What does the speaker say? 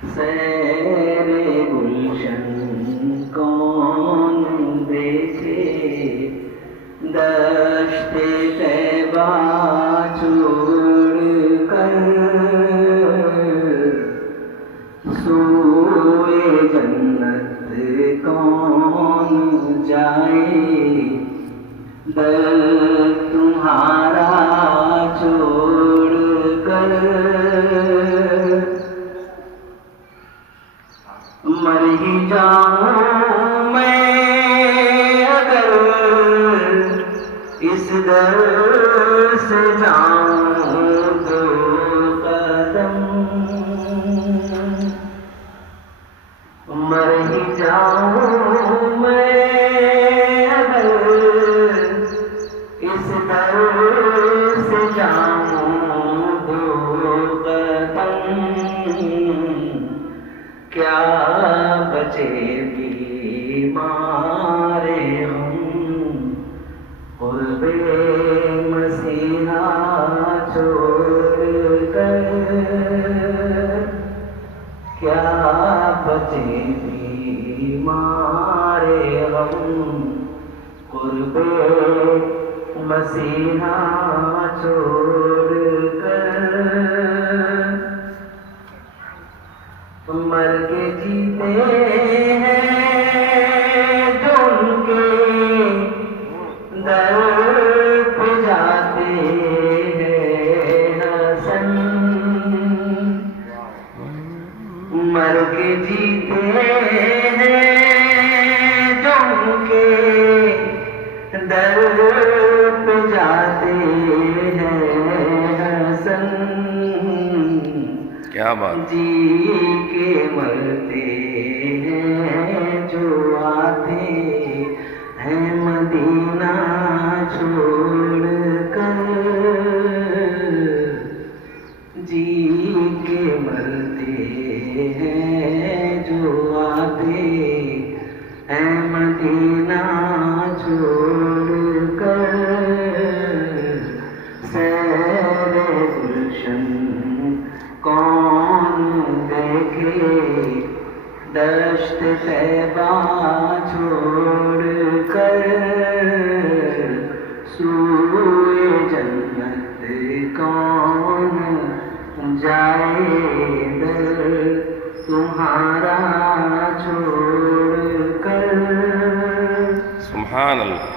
سیر گلشن کون دیکھے، دشت طیبہ چھوڑ کر سوئے جنت کون جائے، در تمہارا چھوڑ کر مر ہی جاؤں میں اگر اس در سے جاؤں تو قدم، مر ہی جاؤں میں اگر اس در سے جاؤں تو قدم، کیا بچے بیمار ہم قرب مسیحا چھوڑ کر، کیا بچے بیمار ہم قرب مسیحا چھوڑ کر، مر کے جیتے ہیں جو ان کے در پہ جاتے ہیں حسن، مر کے جیتے ہیں جو ان کے در پہ جاتے ہیں حسن، کیا بات، جی کے مرتے ہیں جو آتے ہیں مدینہ چھوڑ کر، جی کے مرتے ہیں جو آتے ہیں مدینہ چھوڑ کر، سیر گلشن کون دیکھے، دشت طیبہ چھوڑ کر سوئے جنت کون جائے، در تمہارا چھوڑ کر، سبحان اللہ۔